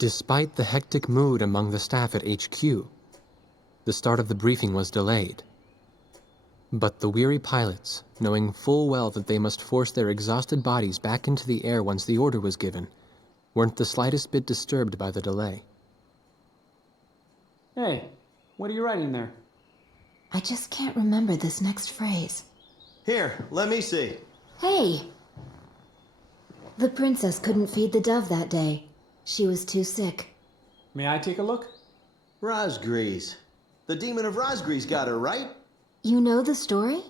Despite the hectic mood among the staff at HQ, the start of the briefing was delayed. But the weary pilots, knowing full well that they must force their exhausted bodies back into the air once the order was given, weren't the slightest bit disturbed by the delay. Hey, what are you writing there? I just can't remember this next phrase. Here, let me see. Hey! The princess couldn't feed the dove that day. She was too sick. May I take a look? Razgriz. The demon of Razgriz got her, right? You know the story?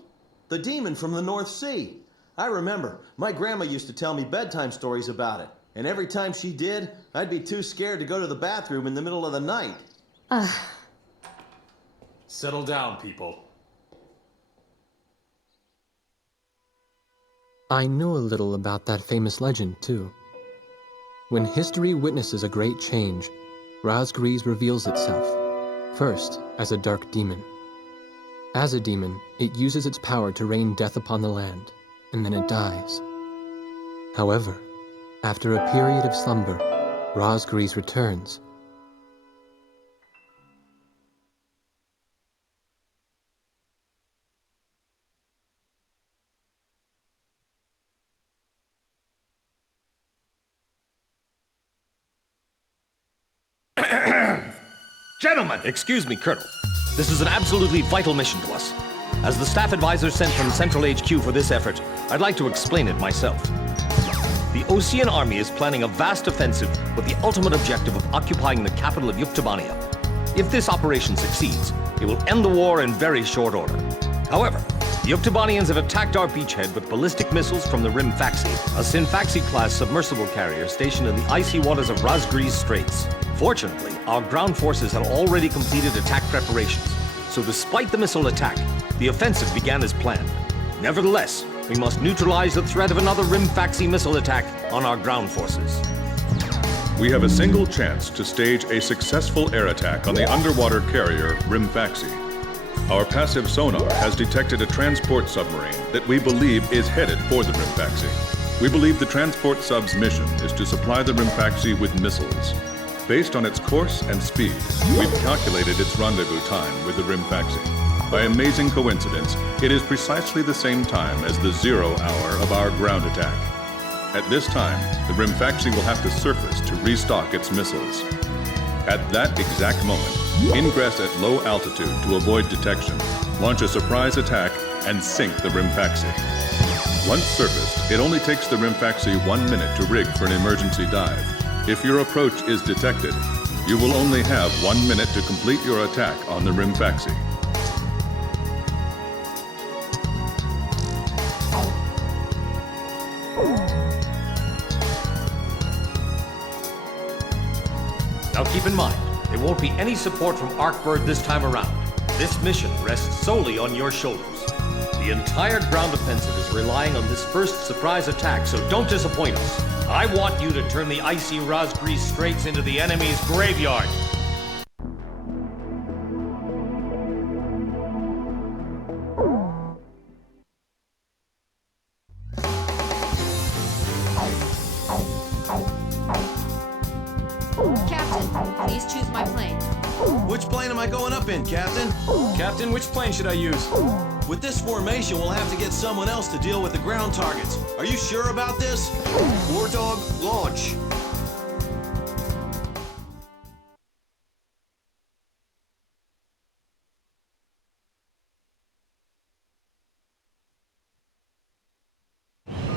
The demon from the North Sea. I remember. My grandma used to tell me bedtime stories about it. And every time she did, I'd be too scared to go to the bathroom in the middle of the night. Settle down, people. I know a little about that famous legend, too. When history witnesses a great change, Razgriz reveals itself, first as a dark demon. As a demon, it uses its power to rain death upon the land, and then it dies. However, after a period of slumber, Razgriz returns. Gentlemen! Excuse me, Colonel. This is an absolutely vital mission to us. As the staff advisor sent from Central HQ for this effort, I'd like to explain it myself. The Osean army is planning a vast offensive with the ultimate objective of occupying the capital of Yuktobano. If this operation succeeds, it will end the war in very short order. However, the Yuktobanians have attacked our beachhead with ballistic missiles from the Hrimfaxi, a Scinfaxi-class submersible carrier stationed in the icy waters of Razgriz Straits. Fortunately, our ground forces had already completed attack preparations, so despite the missile attack, the offensive began as planned. Nevertheless, we must neutralize the threat of another Hrimfaxi missile attack on our ground forces. We have a single chance to stage a successful air attack on the underwater carrier Hrimfaxi. Our passive sonar has detected a transport submarine that we believe is headed for the Hrimfaxi. We believe the transport sub's mission is to supply the Hrimfaxi with missiles. Based on its course and speed, we've calculated its rendezvous time with the Hrimfaxi. By amazing coincidence, it is precisely the same time as the 0 hour of our ground attack. At this time, the Hrimfaxi will have to surface to restock its missiles. At that exact moment, ingress at low altitude to avoid detection, launch a surprise attack, and sink the Hrimfaxi. Once surfaced, it only takes the Hrimfaxi 1 minute to rig for an emergency dive. If your approach is detected, you will only have 1 minute to complete your attack on the Hrimfaxi. Now keep in mind, there won't be any support from Arkbird this time around. This mission rests solely on your shoulders. The entire ground offensive is relying on this first surprise attack, so don't disappoint us. I want you to turn the icy Razgriz Straits into the enemy's graveyard. Captain, please choose my plane. Which plane am I going up in, Captain? Captain, which plane should I use? With this formation, we'll have to get someone else to deal with the ground targets. Are you sure about this? War Dog, launch.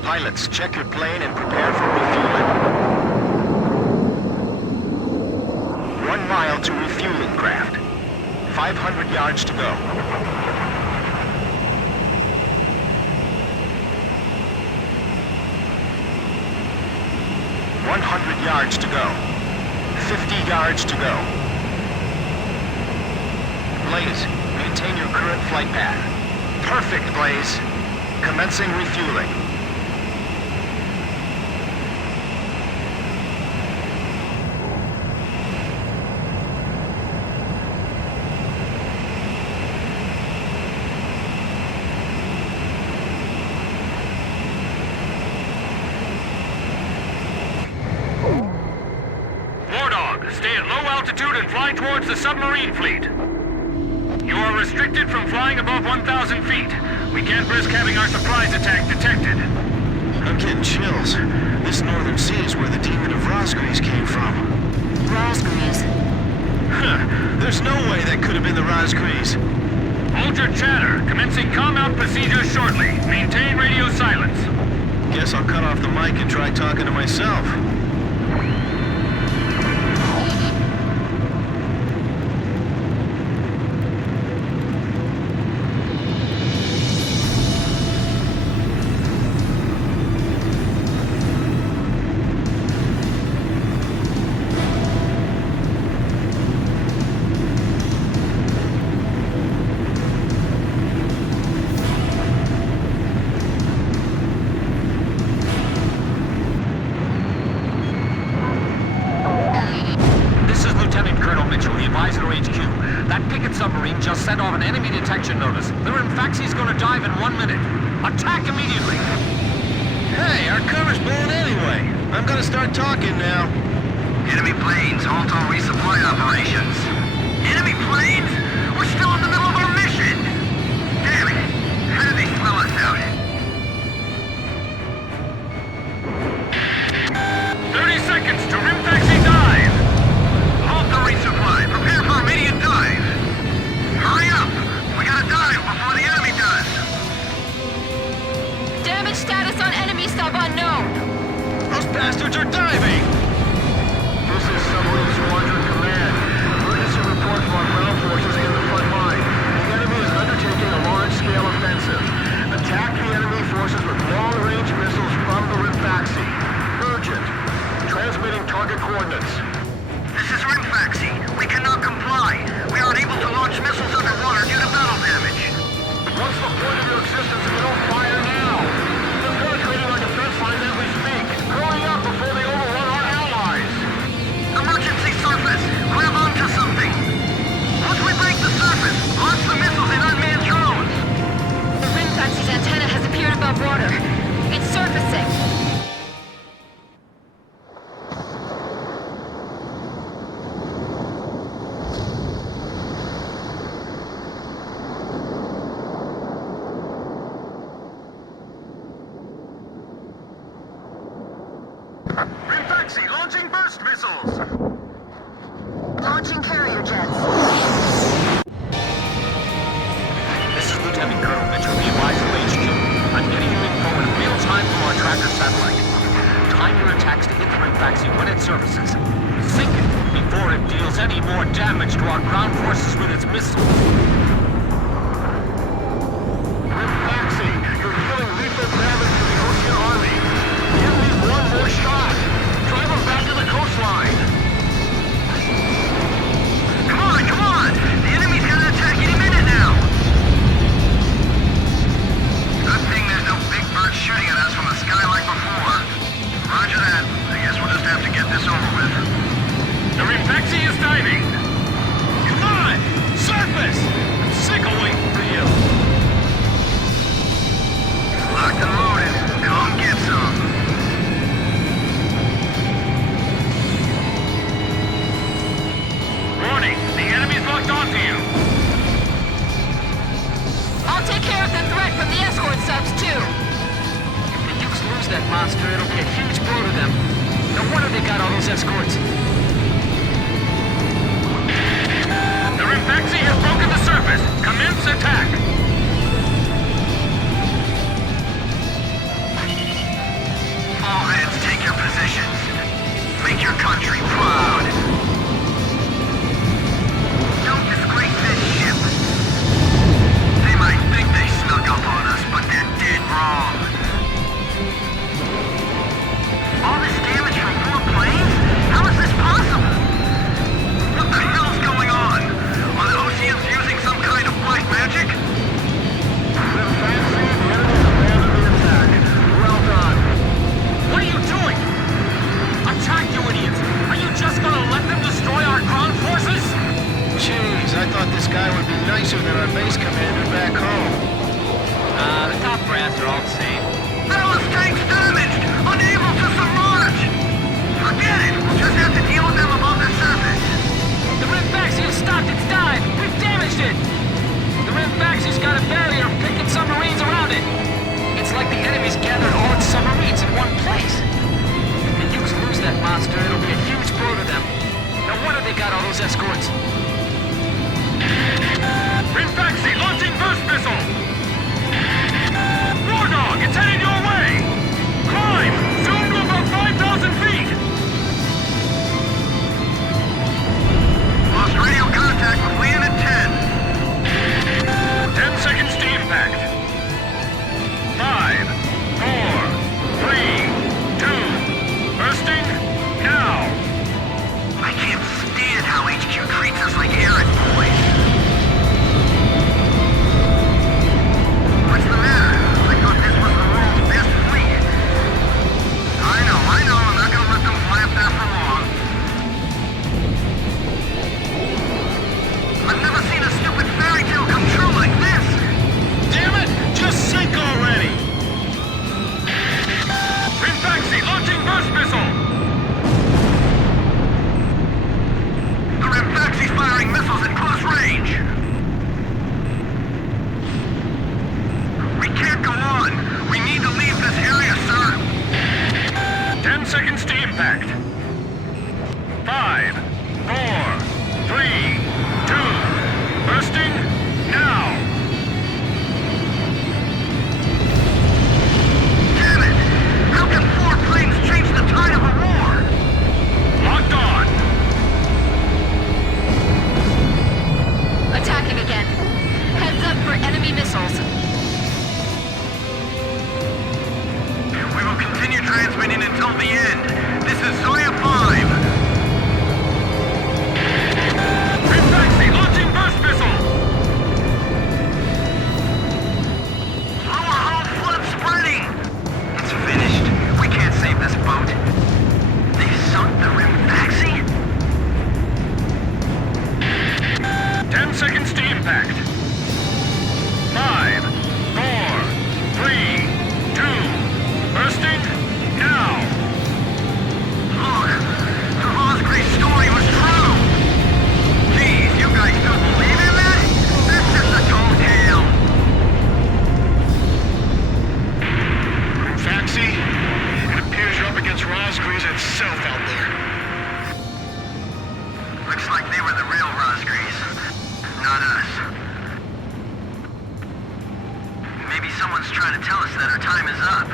Pilots, check your plane and prepare for refueling. 1 mile to refueling craft. 500 yards to go. 100 yards to go. 50 yards to go. Blaze, maintain your current flight path. Perfect, Blaze. Commencing refueling. War Dog, stay at low altitude and fly towards the submarine fleet. You are restricted from flying above 1,000 feet. We can't risk having our surprise attack detected. I'm getting chills. This northern sea is where the demon of Razgriz came from. Razgriz. Huh. There's no way that could have been the Razgriz. Hold your chatter. Commencing comm-out procedures shortly. Maintain radio silence. Guess I'll cut off the mic and try talking to myself. Just sent off an enemy detection notice. The Hrimfaxi's gonna dive in 1 minute. Attack immediately! Hey, our cover's blown anyway. I'm gonna start talking now. Enemy planes, halt all resupply operations. Enemy planes? We're still in the middle of our mission! Damn it! How did they smell us out? 30 seconds to Hrimfaxi dive! Halt the resupply. Prepare for immediate dive! Hurry up! We gotta dive before the enemy does! Damage status on enemy sub unknown. Those bastards are diving! This is Submarine Squadron Command. Emergency report from our ground forces in the front line. The enemy is undertaking a large-scale offensive. Attack the enemy forces with long-range missiles from the Hrimfaxi. Urgent. Transmitting target coordinates. This is Hrimfaxi. We cannot comply. We are unable to launch missiles underwater due to battle damage. What's the point of your existence if you don't fire now? They're penetrating our defense lines as we speak. Hurry up before they overrun our allies. Emergency surface. Grab onto something. Once we break the surface, launch the missiles in unmanned drones. The Hrimfaxi's antenna has appeared above water. It's surfacing. Hrimfaxi launching burst missiles! Launching carrier jets. This is Lieutenant Colonel Mitchell, the advisor of HQ. I'm getting you info in real time from our tracker satellite. Time your attacks to hit the Hrimfaxi when it surfaces. Sink it before it deals any more damage to our ground forces with its missiles. Hrimfaxi, you're dealing lethal damage to the Ocean Army. Give me one more shot. Drive them back to the coastline. Come on, come on! The enemy's gonna attack any minute now. Good thing there's no big bird shooting at us from the sky like before. Roger that. I guess we'll just have to get this over with. The Hrimfaxi is diving. Come on! Surface! I'm sick of waiting for you. Locked and loaded. Come get some. Warning! The enemy's locked onto you. I'll take care of the threat from the escort subs, too. If the Ukes lose that monster, it'll be a huge blow to them. No wonder they got all those escorts. The Hrimfaxi has broken the surface. Commence attack. All hands, take your positions. Make your country proud. Don't disgrace this ship. They might think they snuck up on us, but they're dead wrong. All this damage from 4 planes? How is this possible? What the hell's going on? Are the Oseans using some kind of black magic? Hrimfaxi, the enemy's abandoned the attack. Well done. What are you doing? Attack, you idiots! Are you just gonna finished it! The Hrimfaxi's got a barrier picking submarines around it. It's like the enemy's gathered all its submarines in one place. If the Ukes lose that monster, it'll be a huge blow to them. No wonder they got all those escorts. Hrimfaxi launching burst missile! War Dog, it's headed your way! Climb! Zoom to about 5,000 feet! Lost radio contact with Leon at 10. 10 seconds to impact. 5, 4, 3, 2, bursting, now! I can't stand how HQ treats us like errand boys. What's the matter? I thought this was the world's best fleet. I know, I'm not gonna let them fly up there for long. I've never seen a stupid fairy tale come true like this! Damn it! Just sink already! Hrimfaxi launching burst missile! The Hrimfaxi's firing missiles at close range! We can't go on! We need to leave this area, sir! 10 seconds to impact. 5, 4, 3, 2, bursting, now! Damn it! How can 4 planes change the tide of a war? Locked on! Attacking again. Heads up for enemy missiles. We will continue transmitting until the end. This is Zoya 5. Hrimfaxi launching burst missile! Lower hull flood spreading! It's finished. We can't save this boat. They sunk the Hrimfaxi? 10 seconds to impact. 5, 4, 3, 2, bursting, now! Look! The Razgriz story was true! Geez, you guys don't believe in that? That's just a tall tale! Hrimfaxi, it appears you're up against Razgriz itself out there. Looks like they were the real Razgriz, not us. Maybe someone's trying to tell us that our time is up.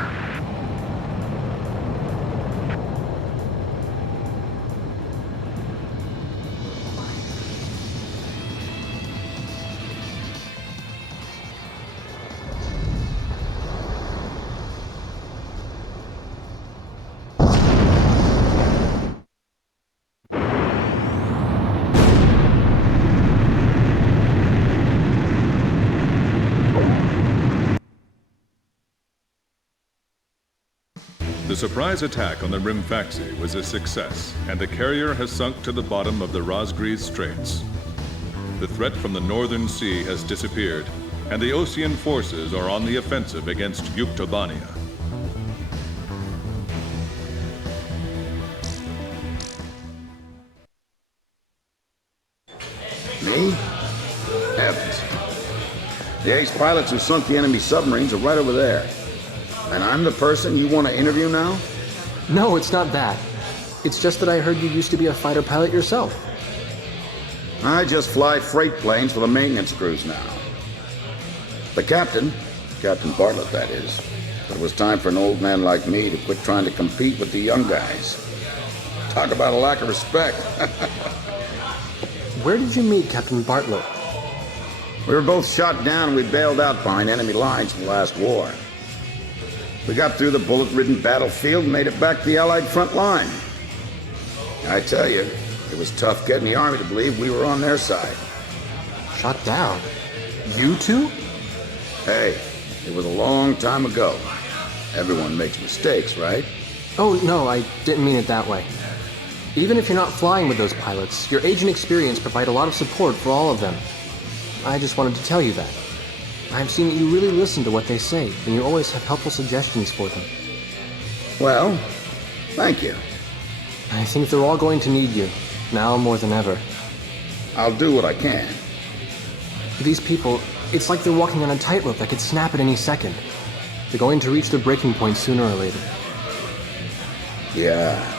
The surprise attack on the Hrimfaxi was a success, and the carrier has sunk to the bottom of the Razgriz Straits. The threat from the northern sea has disappeared, and the Osean forces are on the offensive against Yuktobania. Me? Heavens. The ace pilots who sunk the enemy submarines are right over there. And I'm the person you want to interview now? No, it's not that. It's just that I heard you used to be a fighter pilot yourself. I just fly freight planes for the maintenance crews now. The captain, Captain Bartlett that is, but it was time for an old man like me to quit trying to compete with the young guys. Talk about a lack of respect. Where did you meet Captain Bartlett? We were both shot down and we bailed out behind enemy lines in the last war. We got through the bullet-ridden battlefield and made it back to the Allied front line. I tell you, it was tough getting the Army to believe we were on their side. Shot down? You two? Hey, it was a long time ago. Everyone makes mistakes, right? Oh, no, I didn't mean it that way. Even if you're not flying with those pilots, your age and experience provide a lot of support for all of them. I just wanted to tell you that. I've seen that you really listen to what they say, and you always have helpful suggestions for them. Well, thank you. I think they're all going to need you, now more than ever. I'll do what I can. These people, it's like they're walking on a tightrope that could snap at any second. They're going to reach the breaking point sooner or later. Yeah.